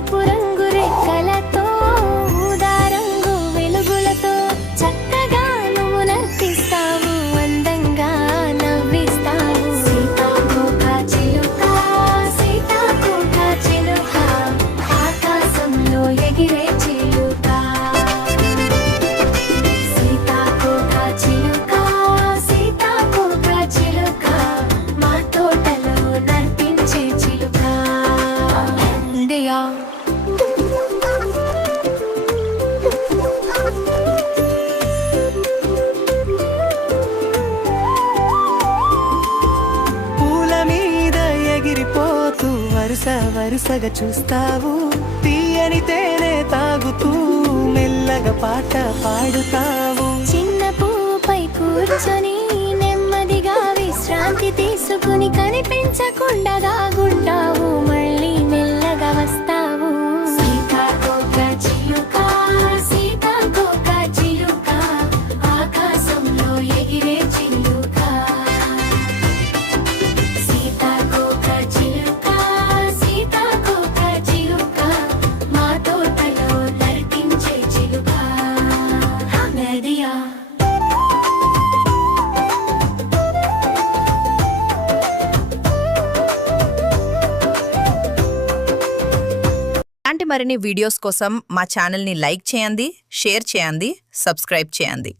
పసుపు రంగు రెక్కలతో ఊదా రంగు వెలుగులతో చక్కగా నువ్వు నర్తిస్తావు, అందంగా నవ్విస్తావు. సీతాకోక చిలుక, సీతాకోక చిలుక, ఆకాశంలో ఎగిరే చిలుక. సీతాకోక చిలుక, సీతాకోక చిలుక, మా తోటలో నర్తించే చిలుక. ఇండియా పూల మీద ఎగిరిపోతూ వరుస వరుసగా చూస్తావు, తీయని తేనె తాగుతూ మెల్లగా పాట పాడుతావు. చిన్న పువ్వుపై కూర్చొని నెమ్మదిగా విశ్రాంతి తీసుకుని కనిపించకుండా దాగుంటావు, మళ్ళీ మెల్లగా వస్తావు. సీతాకోక చిలుక, సీతాకోక చిలుక, ఆకాశంలో ఎగిరే చిలుక. సీతాకోక చిలుక, సీతాకోక చిలుక, మా తోటలో నర్తించే చిలుక. నదియా ఇలాంటి మరిన్ని వీడియోస్ కోసం మా ఛానల్ని లైక్ చేయండి, షేర్ చేయండి, సబ్స్క్రైబ్ చేయండి.